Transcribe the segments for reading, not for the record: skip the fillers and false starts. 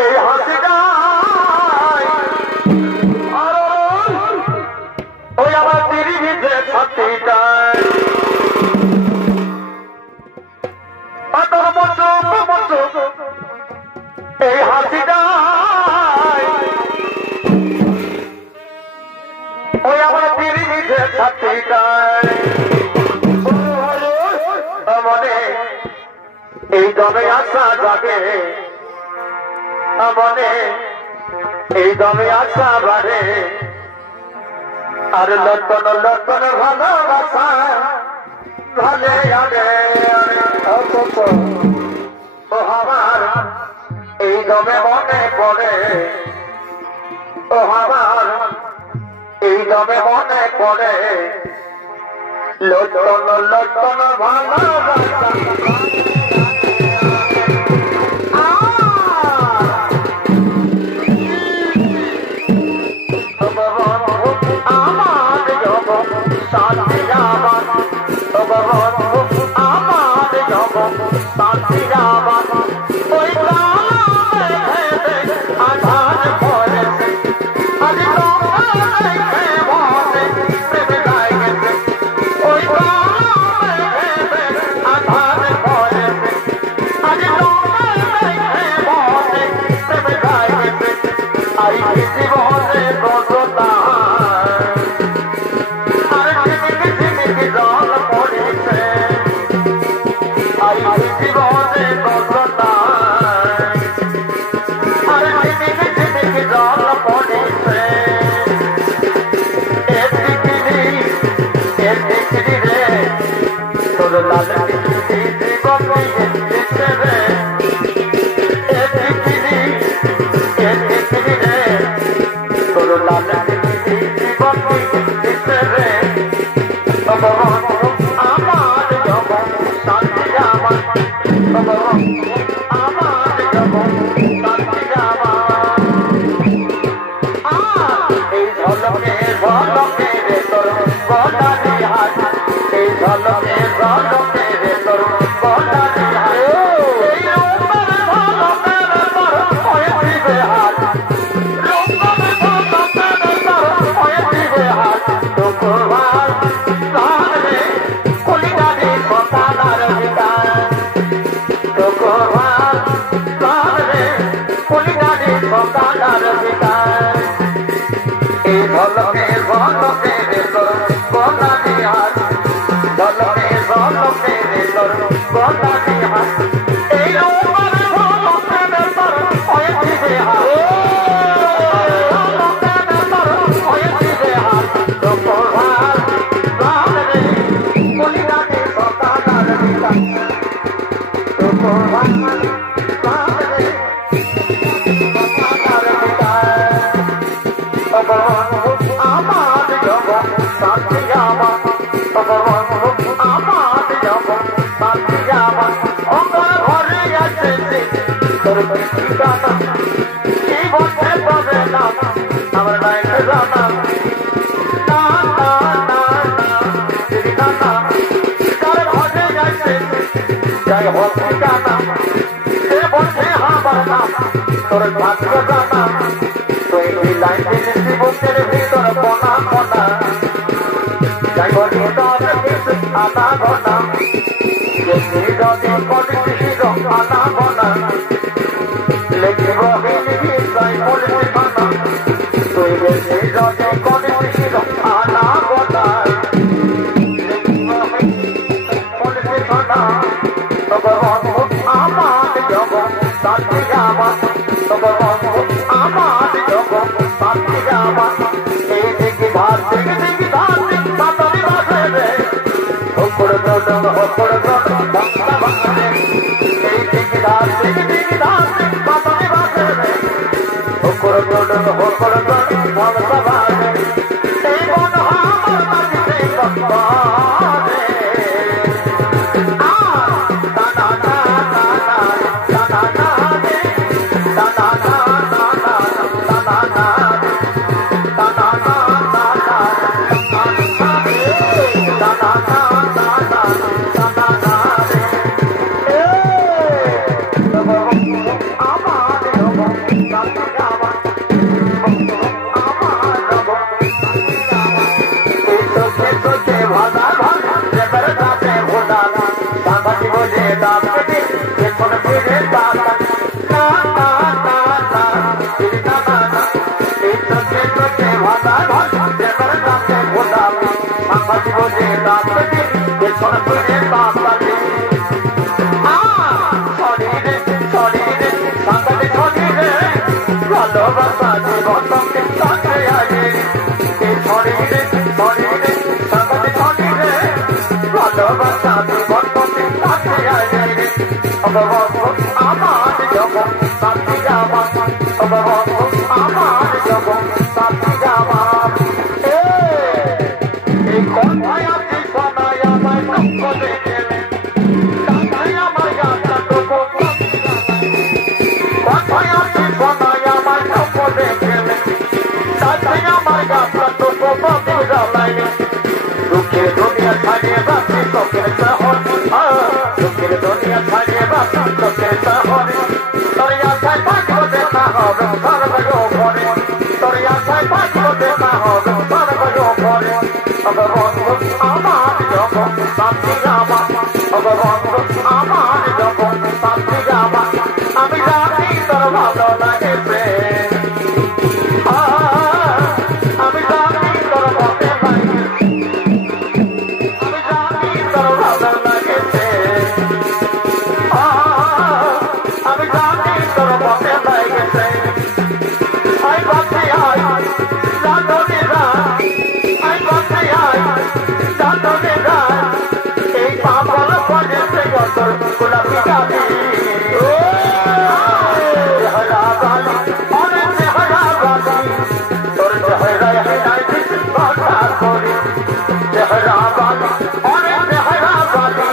এই হাসিটাই ওই আমার তিরি ভিজে ছাতিটাই এই হাসিটাই ওই আমার তিরি ভিজে ছাতিটাই মনে এই দমে আশা জাগে মনে এই দমে আশা বাড়ে আর লটন লটন ভালোবাসা ভালে আগে ও আমার এই দমে মনে পড়ে ও আমার এই দমে মনে পড়ে লটন লটন ভালোবাসা আমার যখন সাথী যাবা আমার যখন সাথী যাবা এই কথায় আছে শোনায় আমায় দুঃখ দেখেলে কথায় আমার গাছটা দুঃখ কথায় আছে শোনায় আমায় দুঃখ দেখেলে কথায় আমার গাছটা দুঃখ বন্ধু জ্বালাইলে দুঃখের দুনিয়া ছাড়িয়ে বাঁচি তোকে শহর দুঃখের দুনিয়া ছাড়িয়ে বাঁচি তোকে শহর তোর আশায় পাঁচব দেখা হবে সর্বগ পরে তোর আশায় পাঁচব দেখা হবে সর্বগ পরে বন্ধু আমার যখন সাথী যাবা বন্ধু আমার যখন সাথী যাবা আমি জানি তোর ভালো লাগেছে আমি জানি তোর মনে লাগে আমি জানি তোর মনে লাগেছে আই বাচ্চি আই জানি না আই বাচ্চি আই জানি না এই পাগল পড়েছে তোর গোলাপি গালি চেহারা গালি অনেক চেহারা গালি তোর চেহারা নাই কথা করি চেহারা গালি অনেক চেহারা গালি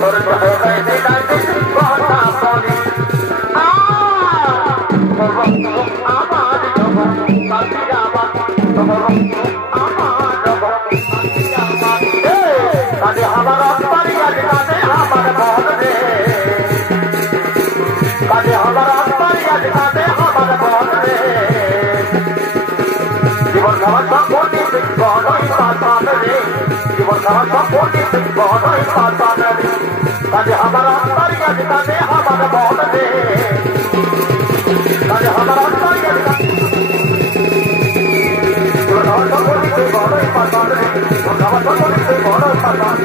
তোর চেহারা নাই কথা করি আমার যখন সাথী যাবা আমার যখন সাথী যাবা কাজে আমার অন্তরি আজ কাজে আমার মন রে কাজে আমার অন্তরি আজ কাজে আমার মন রে জীবন খাওয়ার সম্পর্কে বড়ই পাতান রে জীবন খাওয়ার সম্পর্কে বড়ই পাতান রে কাজে আমার অন্তরি আজ কাজে আমার মন রে কাজে আমার অন্তরি আজ জীবন খাওয়ার সম্পর্কে বড়ই পাতান রে জীবন খাওয়ার সম্পর্কে বড়ই পাতান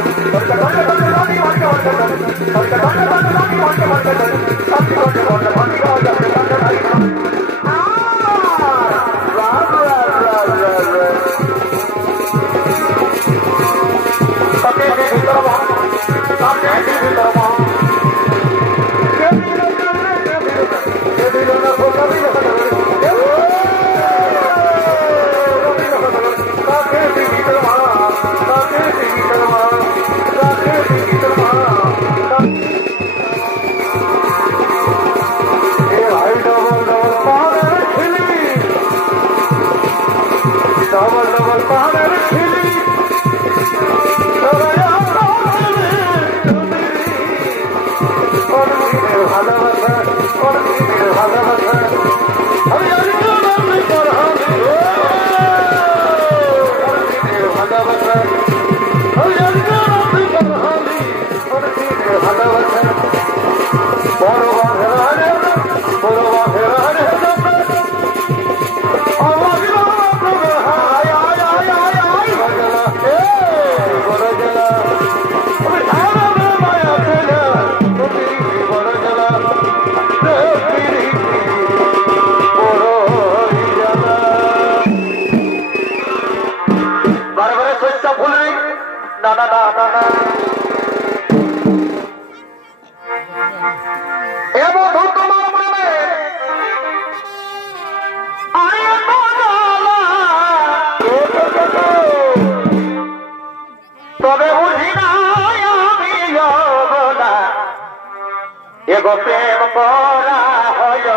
এগো প্রেম করা হয়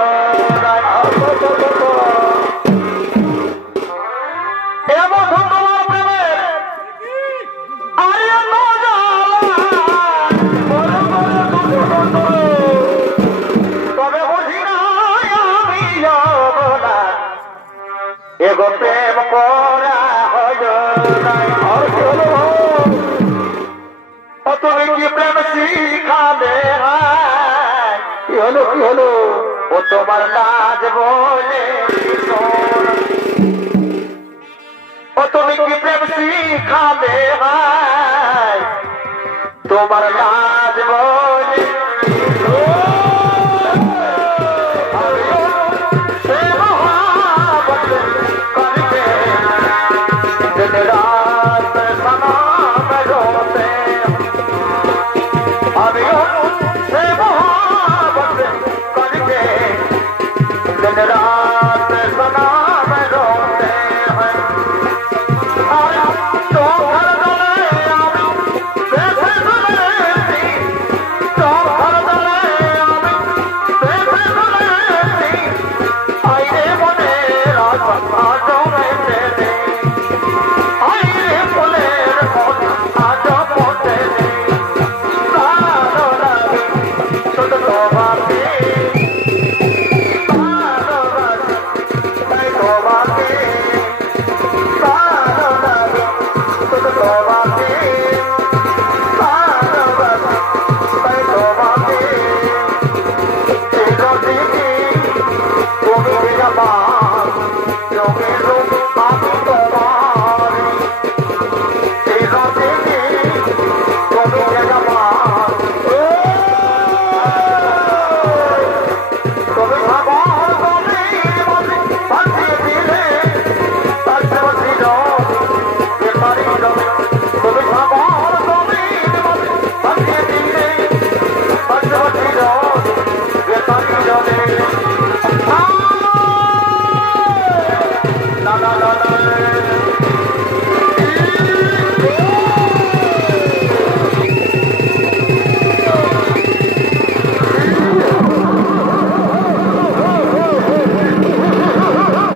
এগো তোমার প্রেমের আরে তবে বুঝি না আমি যাব না এগো প্রেম করা হয় তুমি কি প্রেম শিখাবে কি হলো ও তোমার লাজ বলে ও তুমি কি প্রেম শিখাবে তোমার লাজ বলে সে মহাবত করবে দিন রাত সনাম রোতে আমি সে মহা বাবা